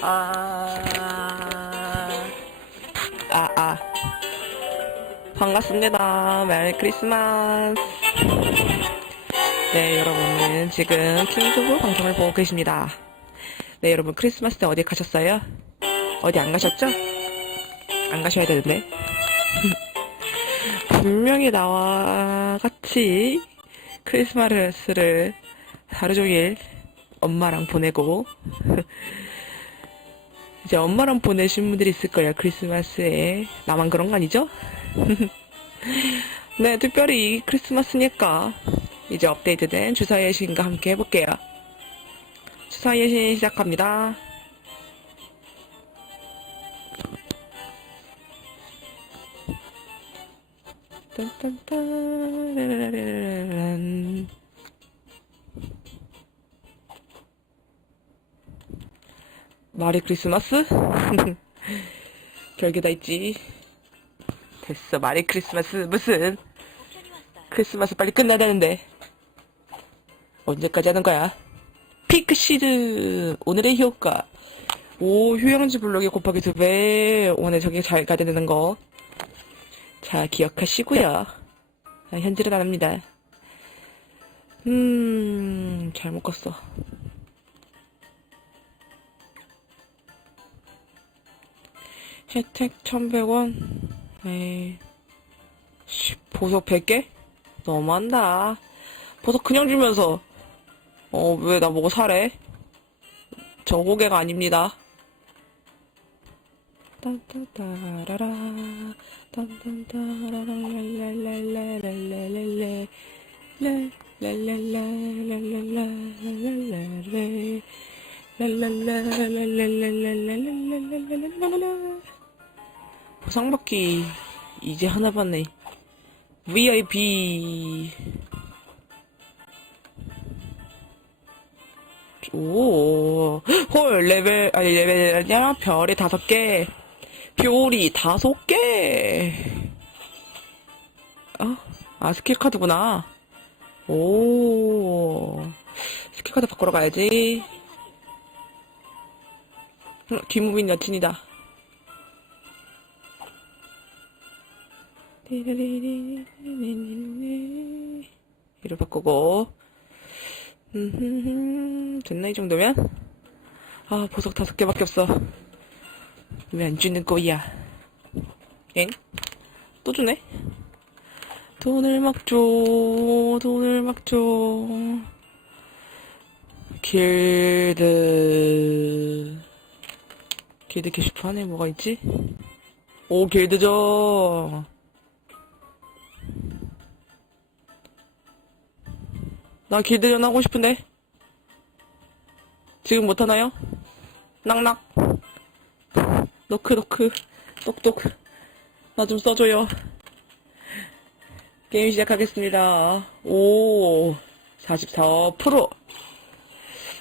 아, 아, 아. 반갑습니다. 메리 크리스마스. 네, 여러분은 지금 킹스브 방송을 보고 계십니다. 네, 여러분 크리스마스 때 어디 가셨어요? 어디 안 가셨죠? 안 가셔야 되는데. 분명히 나와 같이 크리스마스를 하루 종일 엄마랑 보내고 이제 엄마랑 보내신 분들이 있을 거예요 크리스마스에 나만 그런 거 아니죠? 네 특별히 크리스마스니까 이제 업데이트된 주사의 신과 함께 해볼게요 주사의 신 시작합니다 딴딴딴 마리 크리스마스? 별게 다 있지. 됐어, 마리 크리스마스. 무슨? 크리스마스 빨리 끝나다는데. 언제까지 하는 거야? 피크 시즌! 오늘의 효과. 오, 휴양지 블록이 곱하기 두 배. 오늘 저기 잘 가야 되는 거. 자, 기억하시고요. 아, 현질은 안 합니다. 음, 잘못 갔어. 혜택 1100원. 에이. 씨, 보석 100개? 너무한다. 보석 그냥 주면서. 어, 왜 나 보고 사래? 저 고개가 아닙니다. 딴딴따라라, 랄랄랄랄랄랄랄랄레, 랄랄랄랄랄랄랄랄랄레, 랄랄랄 랄랄랄랄랄랄랄랄랄랄. 보상받기 이제 하나 받네. VIP. 오, 헐, 레벨, 아니, 레벨 아니야? 별이 다섯 개. 별이 다섯 개. 어? 아, 스킬 카드구나. 오, 스킬 카드 바꾸러 가야지. 어, 김우빈 여친이다. 이로 바꾸고 됐나 이 정도면? 아 보석 다섯 개밖에 없어 왜 안 주는 거야 엥? 또 주네? 돈을 막 줘, 돈을 막 줘. 길드. 길드 게시판에 뭐가 있지? 오, 길드죠. 나 길드전 하고 싶은데. 지금 못하나요? 낙낙. 너크, 너크. 똑똑. 나 좀 써줘요. 게임 시작하겠습니다. 오, 44%.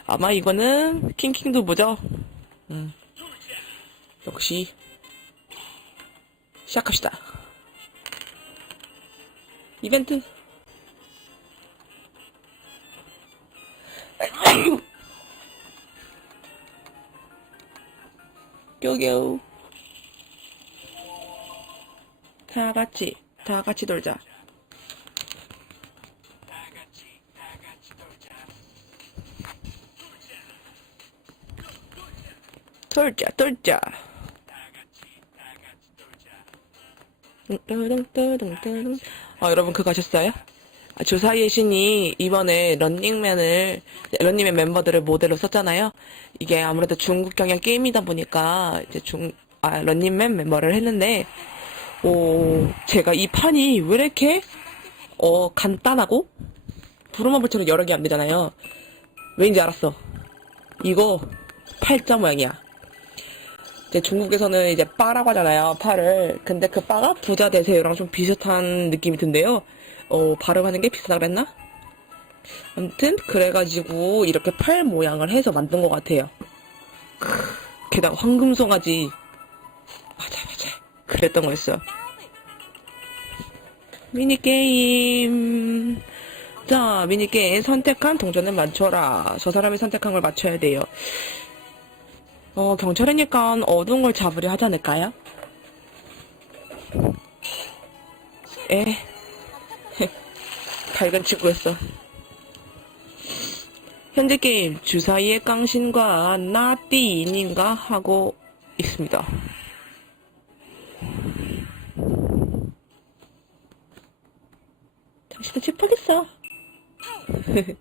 아마 이거는 킹킹도 뭐죠? 음. 역시. 시작합시다. 이벤트. 껴겨. 다 같이, 다 같이. 돌자, 돌자. 뚱뚱뚱뚱뚱. 어, 여러분 그거 아셨어요? 아, 주사위의 신이 이번에 런닝맨을, 런닝맨 멤버들을 모델로 썼잖아요. 이게 아무래도 중국 경향 게임이다 보니까 이제 중, 아, 런닝맨 멤버를 했는데, 오, 제가 이 판이 왜 이렇게, 어, 간단하고, 부루마블처럼 여러 개 안 되잖아요. 왠지 알았어. 이거, 팔자 모양이야. 이제 중국에서는 이제 빠라고 하잖아요, 파를. 근데 그 빠가 부자 되세요랑 좀 비슷한 느낌이 든데요. 어, 발음하는 게 비슷하다 그랬나? 아무튼 그래가지고 이렇게 팔 모양을 해서 만든 것 같아요. 크, 게다가 황금 송아지 맞아 맞아 그랬던 거였어요. 미니게임 자 미니게임 선택한 동전을 맞춰라 저 사람이 선택한 걸 맞춰야 돼요 어 경찰이니까 어두운 걸 잡으려 하지 않을까요? 에 밝은 친구였어 현재 게임 주사위의 깡신과 나띠인인가 하고 있습니다 당신은 찌푸겠어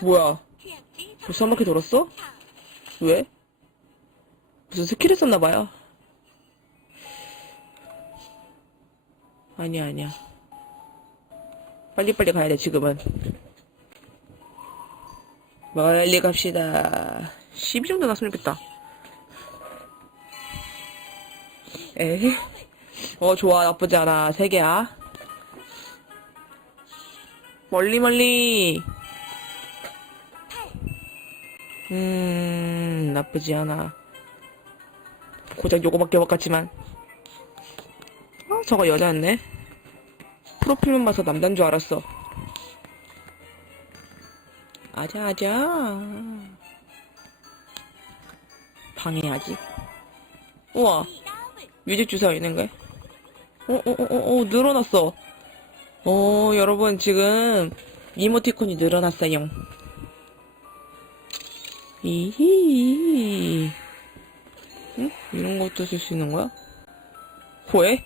뭐야 벌써 한 바퀴 돌았어? 왜? 무슨 스킬을 썼나봐요. 아니야, 아니야. 빨리빨리 가야 돼, 지금은. 멀리 갑시다. 12 정도 났으면 좋겠다. 에이. 어, 좋아. 나쁘지 않아. 3개야. 멀리, 멀리. 음, 나쁘지 않아. 고작 요거밖에 못 같지만. 어, 저거 여자였네. 프로필만 봐서 남잔 줄 알았어. 아자, 아자. 방해하지. 우와, 뮤직 주사 있는 거야? 어, 어, 어, 어, 어, 늘어났어. 어, 여러분, 지금, 이모티콘이 늘어났어요. 이히. 응? 이런 것도 쓸 수 있는 거야? 왜?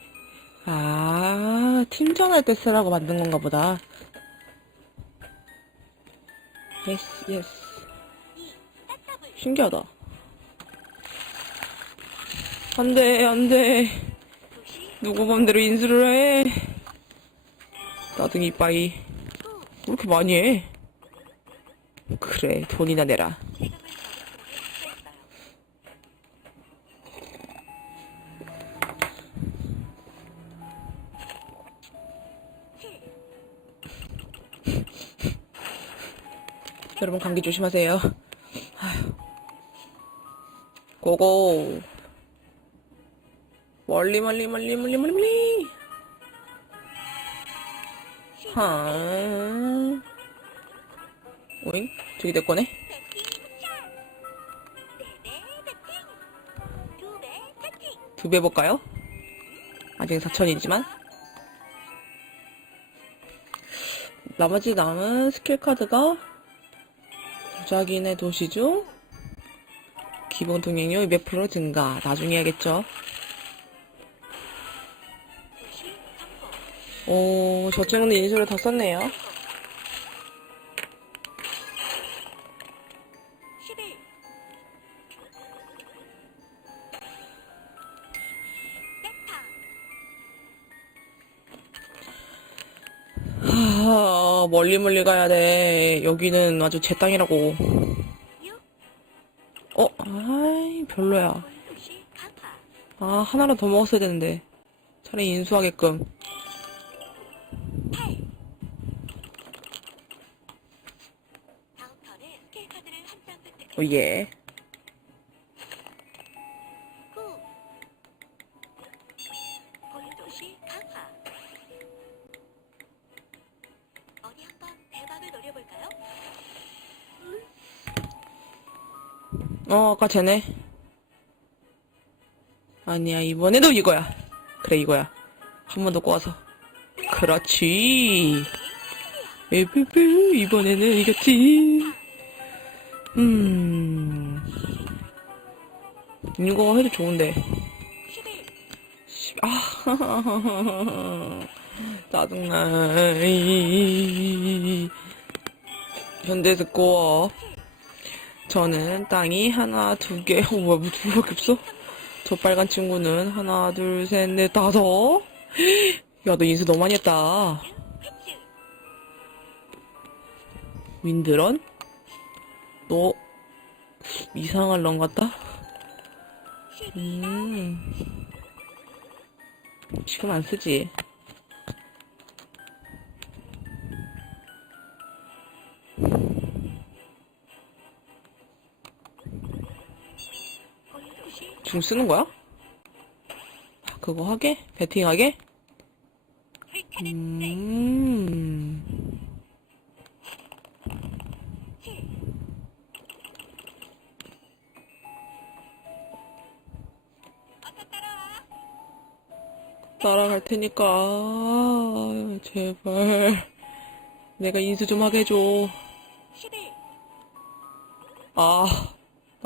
아, 팀전할 때 쓰라고 만든 건가 보다. 예스, 예스. 신기하다. 안 돼, 안 돼. 누구 맘대로 인수를 해. 나등이 빠이. 왜 이렇게 많이 해? 그래, 돈이나 내라. 여러분 감기 조심하세요. 고고. 멀리 멀리 멀리 멀리 멀리 멀리. 하. 오잉? 저기 내 거네? 두 배 볼까요? 아직 4천이지만. 나머지 남은 스킬 카드가 무작인의 도시 중 기본 동행료 200% 증가. 나중에 해야겠죠. 오, 저 친구는 인수를 다 썼네요. 멀리 멀리 가야 돼. 여기는 아주 제 땅이라고. 6 어, 아이, 별로야. 아, 하나라도 더 먹었어야 되는데. 차라리 인수하게끔. 8 다음 턴에 스킬 카드를 한장 획득 오, 예. 어, 아까 쟤네. 아니야, 이번에도 이거야. 그래, 이거야. 한 번 더 꼬아서. 그렇지. 에브브, 이번에는 이겼지. 음. 이거 해도 좋은데. 11 씨, 아, 짜증나. 이. 현대에서 꼬어. 저는 땅이 하나, 두 개, 어, 뭐야, 뭐두 개밖에 없어? 저 빨간 친구는 하나, 둘, 셋, 넷, 다섯? 야, 너 인수 너무 많이 했다. 윈드런? 너, 이상한 런 같다? 12 음. 지금 안 쓰지. 중 쓰는 거야? 그거 하게? 배팅하게? 음. 따라갈 테니까 제발 내가 인수 좀 하게 해줘 11. 아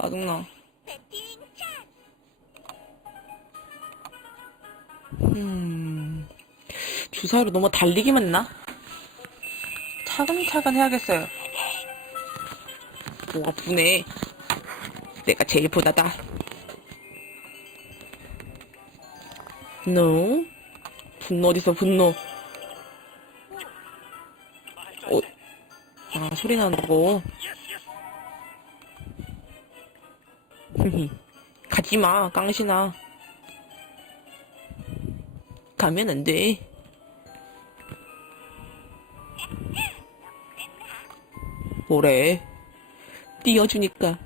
짜증나 음. 주사위로 너무 달리기만 했나? 차근차근 해야겠어요. 오 아프네. 내가 제일 보다다. no 분노 어딨어 분노? 어, 아 소리 나는 거고. 가지마 깡신아 가면 안 돼. 뭐래? 띄워주니까.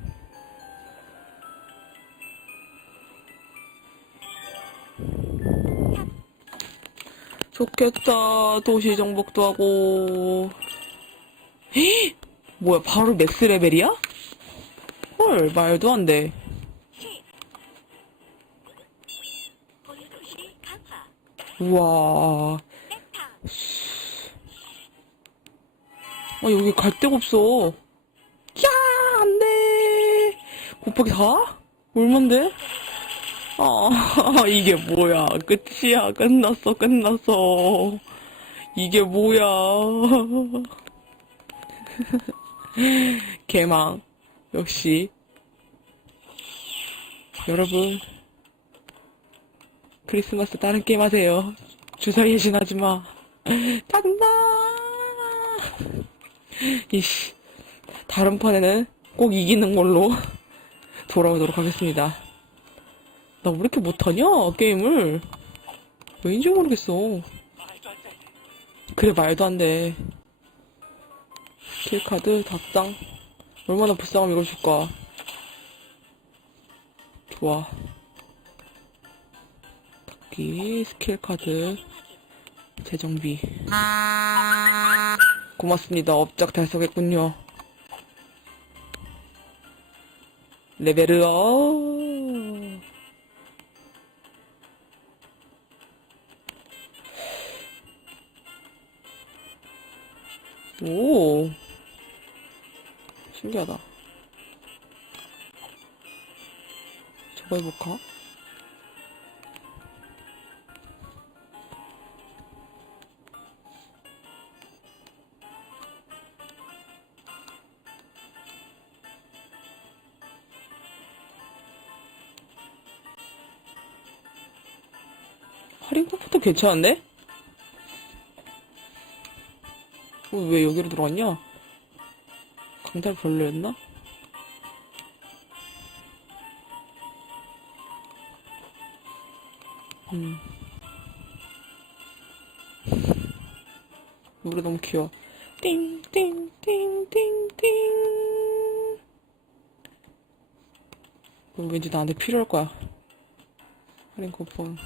좋겠다. 도시 정복도 하고. 헤 뭐야, 바로 맥스 레벨이야? 헐, 말도 안 돼. 10. 보유도시 강화. 우와. 아, 여기 갈 데가 없어. 야, 안 돼. 곱하기 4? 얼만데? 아, 이게 뭐야. 끝이야. 끝났어, 끝났어. 이게 뭐야. 개망. 역시. 여러분. 크리스마스 다른 게임 하세요. 주사위에 지나지 마. 짜증나. 이씨, 다른 판에는 꼭 이기는 걸로 돌아오도록 하겠습니다. 나 왜 이렇게 못하냐, 게임을. 왜인지 모르겠어. 그래, 말도 안 돼. 킬카드, 답장. 얼마나 불쌍함 이걸 줄까. 좋아. 닫기, 스킬 카드, 재정비. 고맙습니다. 업적 달성했군요. 레벨업. 오. 신기하다. 저거 해볼까? 할인 쿠폰도 괜찮은데? 어, 왜 여기로 들어갔냐? 강달 별로였나? 음. 노래 너무 귀여워. 띵, 띵, 띵, 띵, 띵. 그럼 왠지 나한테 필요할 거야. 할인 쿠폰.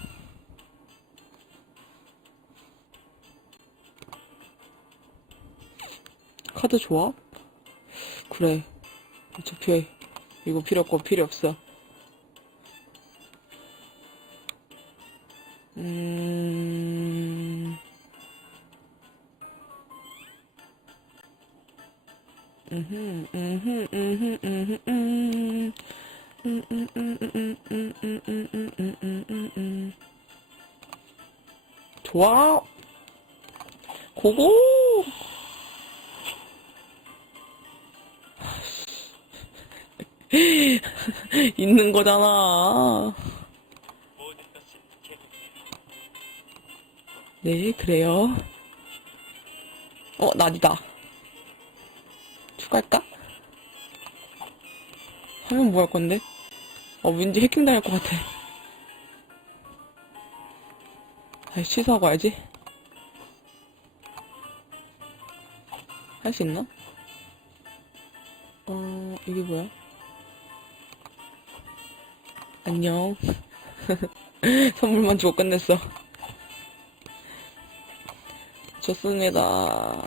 카드 좋아? 그래. 어차피 이거 필요 없고 필요 없어. 음... 음흠, 음흠, 음흠, 음흠, 음. 좋아. 고고. 있는 거잖아. 네, 그래요. 어, 난이다. 추가할까? 하면 뭐 할 건데? 어, 왠지 해킹 당할 것 같아. 다시 취소하고 와야지. 할 수 있나? 어, 이게 뭐야? 안녕. 선물만 주고 끝냈어. 좋습니다.